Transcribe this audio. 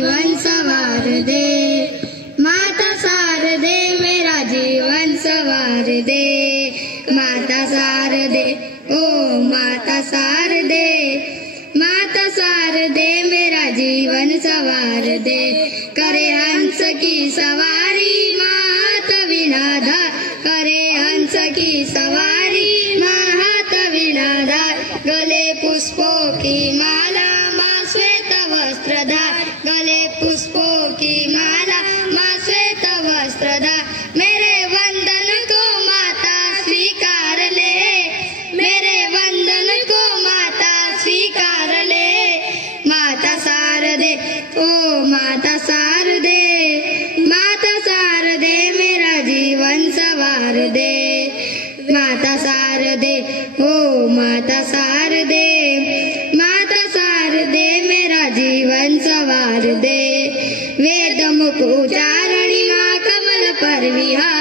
जीवन संवार दे। माता शारदे मेरा जीवन संवार दे। माता शारदे ओ माता शारदे, माता शारदे मेरा जीवन संवार दे। करे हंस की सवारी माँ हाथ वीणाधार, करे हंस की सवारी माँ हाथ वीणाधार। गले पुष्पों की माला माँ श्वेत वस्त्रधार, गले पुष्पों की माला माँ श्वेत वस्त्रधार। मेरे वंदन को माता स्वीकार ले, मेरे वंदन को माता स्वीकार ले। माता शारदे ओ माता शारदे, माता शारदे मेरा जीवन संवार दे। माता शारदे ओ माता शारदे, माता शारदे मेरा जीवन संवार दे। वेद मुख उच्चारणी माँ कमल पर विहार,